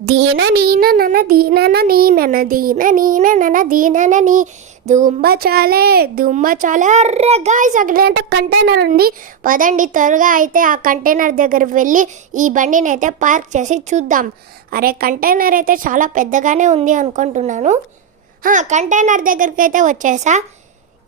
దీన నీన నన దీనన నీనన దీన నీన నన దీనన నీ దుమ్మ చాలే అర్రే గాయ్స్ అక్కడ కంటైనర్ ఉంది. పదండి త్వరగా అయితే ఆ కంటైనర్ దగ్గరికి వెళ్ళి ఈ బండిని అయితే పార్క్ చేసి చూద్దాం. అరే కంటైనర్ అయితే చాలా పెద్దగానే ఉంది అనుకుంటున్నాను. కంటైనర్ దగ్గరికి అయితే వచ్చేసా.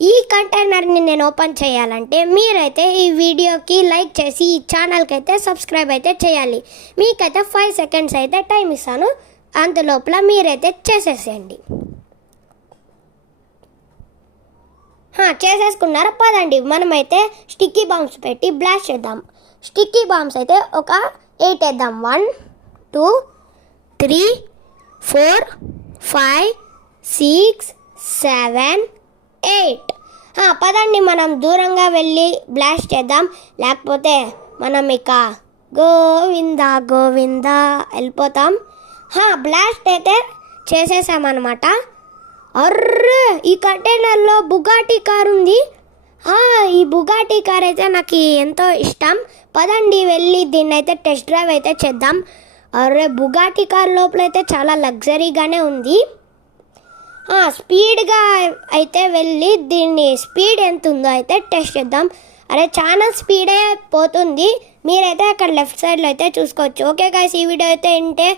ఈ కంటైనర్ని నేను ఓపెన్ చేయాలంటే మీరైతే ఈ వీడియోకి లైక్ చేసి ఈ ఛానల్కి అయితే సబ్స్క్రైబ్ అయితే చేయాలి. మీకైతే 5 సెకండ్స్ అయితే టైం ఇస్తాను, అంతలోపల మీరైతే చేసేసేయండి. చేసేసుకున్నారా? పదండి మనమైతే స్టిక్కీ బాంబ్స్ పెట్టి బ్లాస్ట్ చేద్దాం. స్టిక్కీ బాంబ్స్ అయితే ఒక 8 వేద్దాం. 1 2 3 4 5 6 7 8. పదండి మనం దూరంగా వెళ్ళి బ్లాస్ట్ చేద్దాం, లేకపోతే మనం ఇక గోవిందా గోవిందా వెళ్ళిపోతాం. బ్లాస్ట్ అయితే చేసేసామన్నమాట. అర్రే ఈ కంటైనర్లో బుగాటి కార్ ఉంది. ఈ బుగాటి కార్ అయితే నాకు ఎంతో ఇష్టం. పదండి వెళ్ళి దీన్ని అయితే టెస్ట్ డ్రైవ్ అయితే చేద్దాం. అర్రే బుగాటి కార్ లోపలైతే చాలా లగ్జరీగానే ఉంది. స్పీడ్గా అయితే వెళ్ళి దీన్ని స్పీడ్ ఎంత ఉందో అయితే టెస్ట్ చేద్దాం. అరే చాలా స్పీడే పోతుంది, మీరైతే అక్కడ లెఫ్ట్ సైడ్లో అయితే చూసుకోవచ్చు. ఓకే గాయ్స్, ఈ వీడియో అయితే